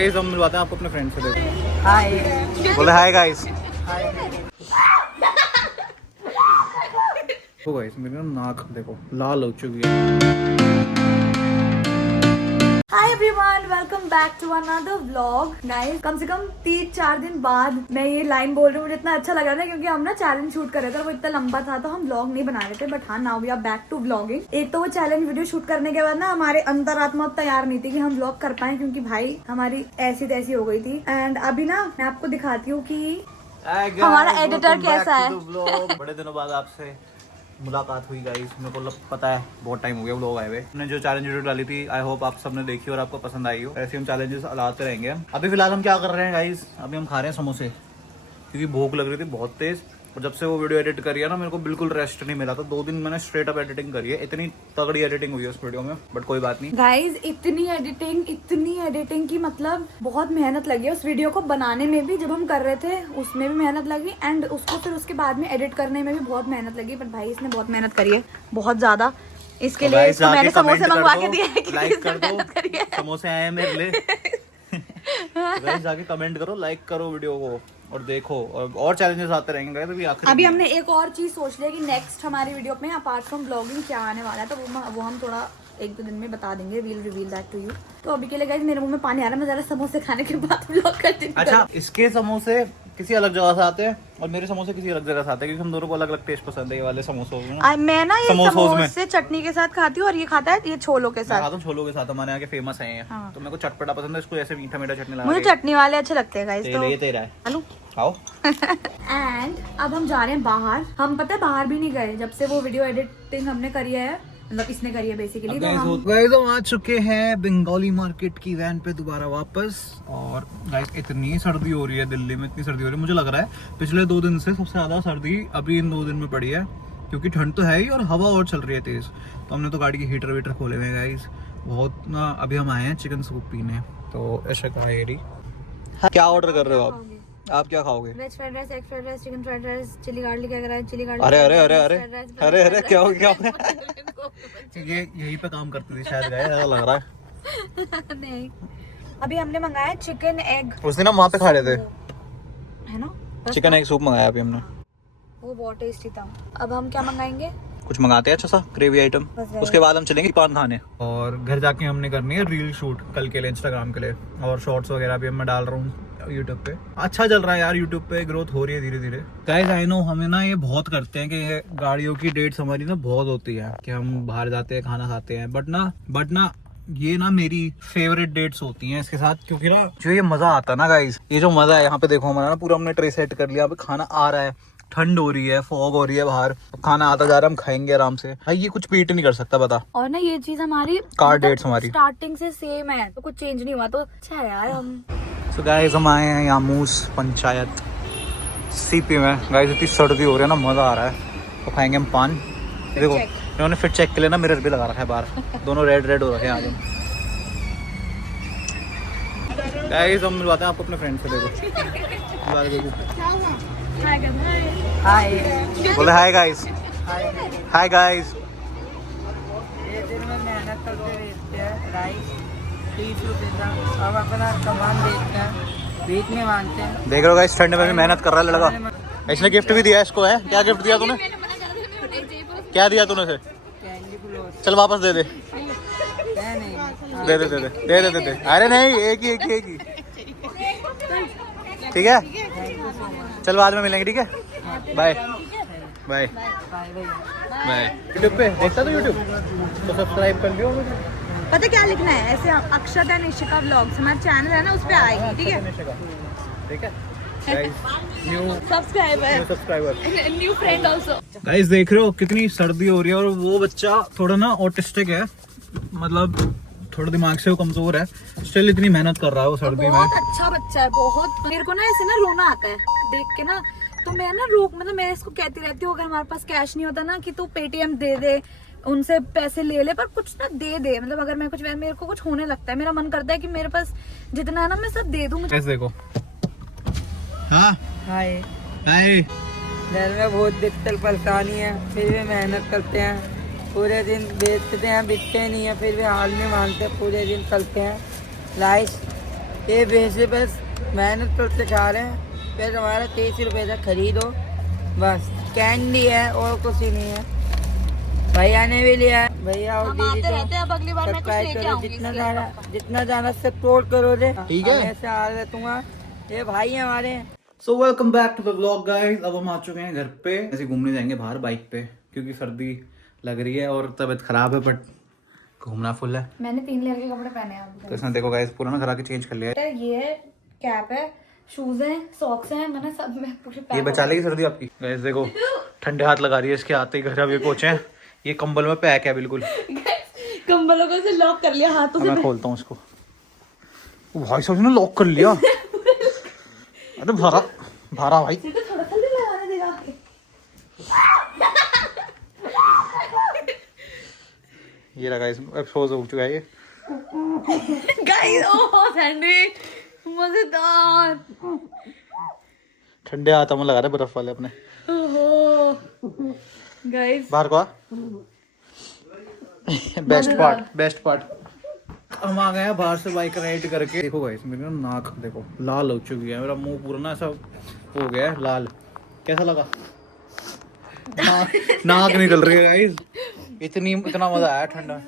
Guys हम मिलवाते हैं आपको अपने फ्रेंड से। देखो हाय, बोले हाय गाइस। तो गाइस मेरी ना नाक देखो लाल हो चुकी है। Hi everyone, welcome back to another vlog. Guys कम से कम 3-4 दिन बाद मैं ये लाइन बोल रही हूँ। मुझे इतना अच्छा लग रहा था क्योंकि हम ना चैलेंज शूट कर रहे थे और वो इतना लंबा था तो हम व्लॉग नहीं बना रहे थे। बट हाँ, now we are back to vlogging. एक तो वो चैलेंज वीडियो शूट करने के बाद ना हमारे अंतरात्मा अब तैयार नहीं थी कि हम व्लॉग कर पाए, क्योंकि भाई हमारी ऐसी तैसी हो गई थी। एंड अभी ना मैं आपको दिखाती हूँ कि हमारा एडिटर कैसा है। बड़े दिनों बाद आपसे मुलाकात हुई गाइस। मेरे को पता है बहुत टाइम हो गया लोग आए हुए। हमने जो चैलेंज वीडियो डाली थी, आई होप आप सबने देखी और आपको पसंद आई हो। ऐसे हम चैलेंजेस लाते रहेंगे। अभी फिलहाल हम क्या कर रहे हैं गाइस, अभी हम खा रहे हैं समोसे क्योंकि भूख लग रही थी बहुत तेज। और जब से वो वीडियो एडिट करी है ना, मेरे को बिल्कुल रेस्ट नहीं मिला था। 2 दिन मैंने स्ट्रेट अप एडिटिंग करी है। इतनी तगड़ी एडिटिंग हुई है उस वीडियो में, बट कोई बात नहीं गाइज। इतनी एडिटिंग की मतलब बहुत मेहनत लगी है उस वीडियो को बनाने में भी। जब हम कर रहे थे उसमें भी मेहनत लगी एंड उसको फिर उसके बाद में एडिट करने में भी बहुत मेहनत लगी। बट भाई इसने बहुत मेहनत करी है, बहुत ज्यादा। इसके लिए इसको मैंने समोसे मंगवा के दिए हैं कि लाइक कर दो, मेहनत करी है। समोसे आए हैं मेरे लिए। गाइस जाके कमेंट करो, लाइक करो वीडियो को और देखो। और चैलेंजेस आते रहेंगे गाइस। अभी हमने एक और चीज सोच लिया कि नेक्स्ट हमारी वीडियो में अपार्ट फ्रॉम ब्लॉगिंग क्या आने वाला है, तो वो हम थोड़ा 1-2 दिन में बता देंगे। We'll reveal that to you. तो अभी के लिए गाइस मेरे मुंह में पानी आ रहा है। मैं जरा समोसे खाने के बाद व्लॉग करती हूँ। अच्छा, इसके समोसे किसी अलग जगह से आते हैं और मेरे समोसे किसी अलग जगह से आते हैं क्योंकि हम दोनों को अलग अलग टेस्ट पसंद है ये वाले समोसों में। मैं ना ये समोसे चटनी के साथ खाती हूँ और ये खाता है ये छोलों के साथ। छोलों के साथ हमारे यहाँ के फेमस है। हाँ। तो मेरे को चटपटा पसंद है, इसको ऐसे मीठा मीठा चटनी लगा। मुझे चटनी वाले अच्छे लगते हैं गाइस। तो ये तेरा है। हेलो आओ। एंड अब हम जा रहे हैं बाहर। हम पता है बाहर भी नहीं गए जब से वो वीडियो एडिटिंग हमने करी है, मतलब इसने करी है बेसिकली। तो हम आ चुके हैं बंगाली मार्केट की वैन पे दोबारा वापस। और गाइस इतनी सर्दी हो रही है दिल्ली में, इतनी सर्दी हो रही है। मुझे लग रहा है पिछले 2 दिन से सबसे ज्यादा सर्दी अभी इन 2 दिन में पड़ी है, क्योंकि ठंड तो है ही और हवा और चल रही है तेज। तो हमने तो गाड़ी के हीटर वीटर खोले हुए हैं गाइस बहुत ना। अभी हम आए हैं चिकन सूप पीने। तो ऐसे क्या ऑर्डर कर रहे हो आप क्या खाओगे? Veg fried rice, egg fried rice, chicken fried rice, chilli garlic egg rice, chilli garlic. अरे अरे अरे अरे अरे अरे क्या हो गया? ये यहीं पे काम करती थी शायद, ऐसा लग रहा है। नहीं, अभी हमने मंगाया चिकन एग। उस दिन हम वहाँ पे खा रहे थे, है ना? चिकन एग सूप मंगाया अभी हमने, वो बहुत टेस्टी था। अब हम क्या मंगाएंगे? कुछ मंगाते हैं अच्छा सा ग्रेवी आइटम। उसके बाद हम चलेंगे पान खाने। और घर जाके हमने करनी है रील शूट कल के लिए, इंस्टाग्राम के लिए। और शॉर्ट्स वगैरह भी मैं डाल रहा हूँ यूट्यूब पे। अच्छा चल रहा है यार, यूट्यूब पे ग्रोथ हो रही है धीरे धीरे। गाइस आई नो हमें ना ये बहुत करते हैं कि ये गाड़ियों की डेट्स हमारी ना बहुत होती है कि हम बाहर जाते हैं खाना खाते हैं। बट ना ये ना मेरी फेवरेट डेट्स होती हैं इसके साथ, क्योंकि ना जो ये मजा आता है ना गाइस, ये जो मजा है यहाँ पे देखो हमारा ना पूरा हमने ट्रे सेट कर लिया। अभी खाना आ रहा है, ठंड हो रही है, फॉग हो रही है बाहर, खाना आता जा रहा है, हम खाएंगे आराम से। भाई ये कुछ पीट नहीं कर सकता बता। और ना ये चीज हमारी कार डेट्स हमारी स्टार्टिंग से सेम है, तो कुछ चेंज नहीं हुआ। तो अच्छा है यार। हम सो गाइस हम आए हैं यामूस पंचायत सीपी में। गाइस इतनी सर्दी हो रही है ना, मजा आ रहा है। तो खाएंगे हम पान। देखो इन्होंने फिट चेक के लिए ना मिरर भी लगा रखा है बाहर, दोनों रेड हो रखे हैं आज हम। गाइस हम मिलवाते हैं आपको अपने फ्रेंड से। देखो हाय, बोले हाय गाइस। Hi guys. ये दिन में मेहनत करते रहते हैं। राइस 30 रुपये का, अब अपना सामान बेचते हैं, बीच में मांगते हैं। देख रहे हो गाइस, ठंड में भी मेहनत कर रहा है लड़का। इसने गिफ्ट भी दिया इसको। है क्या गिफ्ट दिया तूने? क्या दिया तूने से? कैंडी फ्लोर चल वापस दे दे। है नहीं, दे दे दे दे दे दे दे दे। अरे नहीं, एक ही ठीक है। चल बाद में मिलेंगे, ठीक है। Bye bye bye. यूट्यूब पे देखता तो यूट्यूब तो सब्सक्राइब कर लियो मुझे। पता क्या लिखना है ऐसे? अक्षता निशिका व्लॉग्स हमारा चैनल है ना, उस पे आएगी। ठीक है, ठीक है guys. New subscriber, new friend also. Guys देख रहे हो कितनी सर्दी हो रही है और वो बच्चा थोड़ा ना ऑटिस्टिक है, मतलब थोड़ा दिमाग से वो कमजोर है। स्टिल इतनी मेहनत कर रहा है वो सर्दी में। बहुत अच्छा बच्चा है, बहुत। मेरे को ना ऐसे ना रोना आता है देख के ना, तो मैं ना मतलब मैं इसको कहती रहती हूँ अगर हमारे पास कैश नहीं होता ना कि तू पेटीएम दे दे, उनसे पैसे ले ले, पर कुछ ना दे दे। मतलब अगर मैं कुछ, मेरे को कुछ होने लगता है, मेरा मन करता है कि मेरे पास जितना है ना मैं सब दे दूँ। ऐसे देखो। हाँ हाय। हाय। घर में बहुत दिक्कत परेशानी है, फिर भी मेहनत करते हैं। पूरे दिन बेचते हैं, बिकते नहीं है, फिर भी हाल में मानते हैं, पूरे दिन चलते हैं। राइस ये वैसे बस मेहनत करते खा रहे हैं, फिर हमारा 30 रुपए का खरीदो बस। कैंडी है और कुछ ही नहीं है। भैया ने भी लिया है, भैया और दीदी को अब अगली बार मैं कुछ सब्सक्राइब लेके करो, आऊंगी। जितना ज्यादा सपोर्ट करोगे ठीक है। ऐसे आ रहूंगा। ये भाई हमारे so welcome back to the vlog guys. अब हम आ चुके हैं घर पे, ऐसे घूमने जाएंगे बाहर बाइक पे क्योंकि सर्दी लग रही है और तबीयत खराब है, बट घूमना फुल है। मैंने 3 लेयर के कपड़े पहने हैं तो इसमें देखो गाइस पूरा ना घर आके चेंज कर लिया है। ये कैप है, शूज है, सॉक्स हैं, मैंने सब में पूरे ये बचा लेगी सर्दी आपकी। गाइस देखो ठंडे हाथ लगा रही है इसके आते ही घर अभी पहुंचे हैं। ये कंबल में पैक है बिल्कुल। कंबलों को से लॉक कर लिया हाथों अब मैं खोलता हूँ इसको। ओ भाई साहब ने लॉक कर लिया। अरे भारा भारा भाई। से। तो थोड़ा सा भी लगाने देगा। ये रहा गाइस, अब सोच हो चुका है ये। गाइस ओह सैंडविच मजेदार। ठंडे हाथ में लगा रहे बर्फ वाले अपने। गाइस बाहर को आ। बेस्ट पार्ट हम आ गए हैं बाहर से बाइक राइड करके। देखो गाइस मेरी ना नाक देखो लाल हो चुकी है, मेरा मुंह पूरा ना ऐसा हो गया है लाल। कैसा लगा? नाक निकल रही है गाइस। इतना मजा आया ठंडा,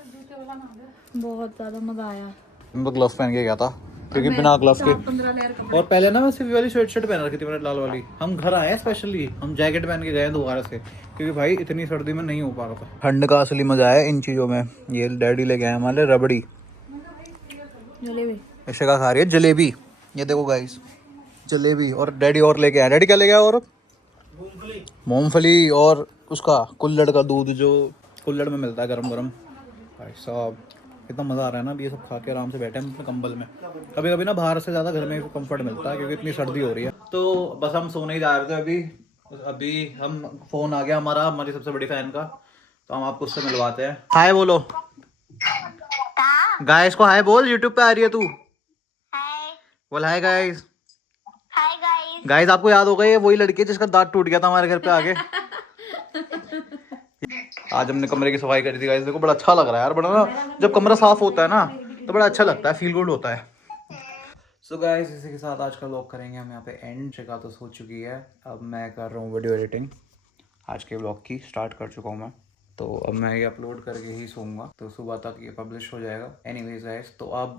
बहुत ज्यादा मजा आया। मैं ग्लव्स पहन के गया था क्योंकि बिना ग्लव्स के। 15 लेयर कपड़े। और पहले ना मैं सिर्फ वाली स्वेटशर्ट पहन रखी थी मैंने लाल वाली। हम घर आए स्पेशली, हम जैकेट पहन के गए दोबारा से क्योंकि भाई इतनी सर्दी में नहीं हो पा रहा था। ठंड का असली मजा है इन चीजों में। ये डैडी लेके आए हमारे रबड़ी, जलेबी। इशिका खा रही है जलेबी। ये देखो गाइस जलेबी। और डैडी और लेके आया। डैडी क्या लेके आया? और मूंगफली और उसका कुल्हड़ का दूध जो कुल्हड़ में मिलता है गरम गरम। भाई साहब कितना मज़ा आ रहा है ना। अभी ये सब खा के आराम से बैठे हैं अपने कंबल में। कभी कभी ना बाहर से ज़्यादा घर में कंफर्ट मिलता है क्योंकि इतनी सर्दी हो रही है। तो बस हम सोने ही जा रहे थे अभी हम फ़ोन आ गया हमारी सबसे बड़ी फैन का, तो हम आपको उससे मिलवाते हैं। हाय बोलो गाइस को, हाय बोल। यूट्यूब पे आ रही है तू। बोल हाय गाइस। गाइस आपको याद होगा ये वही लड़की है जिसका दांत टूट गया था हमारे घर पे आके। आज हमने कमरे की सफाई करी थी गाइस। देखो बड़ा अच्छा लग रहा है यार। बड़ा ना जब कमरा साफ होता है ना तो बड़ा अच्छा लगता है, फील गुड होता है। सो गाइस इसी के साथ आज का व्लॉग करेंगे हम यहाँ पे एंड। जगह तो हो चुकी है, अब मैं कर रहा हूँ वीडियो एडिटिंग। आज के व्लॉग की स्टार्ट कर चुका हूँ मैं, तो अब मैं ये अपलोड करके ही सोऊंगा, तो सुबह तक ये पब्लिश हो जाएगा। एनीवेज गाइस, तो अब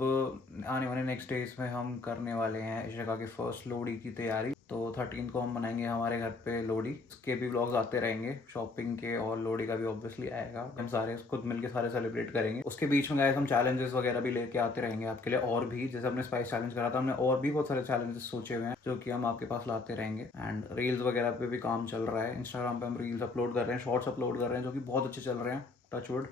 आने वाले नेक्स्ट डेज में हम करने वाले हैं इशिका की फर्स्ट लोहड़ी की तैयारी। तो 13 को हम मनाएंगे हमारे घर पे लोहड़ी। उसके भी व्लॉग्स आते रहेंगे, शॉपिंग के और लोहड़ी का भी ऑब्वियसली आएगा। हम सारे खुद मिलके सारे सेलिब्रेट करेंगे। उसके बीच में गाइस हम चैलेंजेस वगैरह भी लेके आते रहेंगे आपके लिए। और भी जैसे हमने स्पाइस चैलेंज करा था, हमने और भी बहुत सारे चैलेंजेस सोचे हुए हैं जो कि हम आपके पास लाते रहेंगे। एंड रील्स वगैरह पे भी काम चल रहा है। इंस्टाग्राम पे हम रील्स अपलोड कर रहे हैं, शॉर्ट्स अपलोड कर रहे हैं जो कि बहुत अच्छे चल रहे हैं, टच वुड।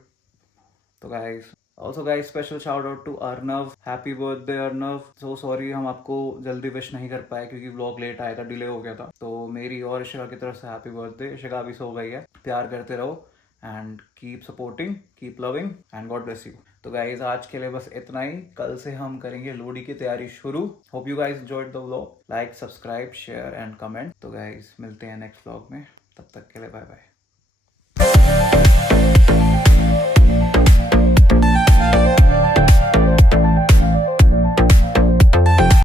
तो guys also guys special shout out to Arnav. Happy birthday Arnav. So sorry हम आपको जल्दी विश नहीं कर पाए क्योंकि व्लॉग लेट आया था, डिले हो गया था। तो मेरी और इशिका की तरफ से हैप्पी बर्थडे। इशिका अभी सो गई है। प्यार करते रहो and keep supporting, keep loving and God bless you. तो गाइज आज के लिए बस इतना ही। कल से हम करेंगे लोहड़ी की तैयारी शुरू। Hope you guys enjoyed the vlog. Like, subscribe, share and comment. तो गाइज मिलते हैं नेक्स्ट व्लॉग में, तब तक के लिए बाय बाय।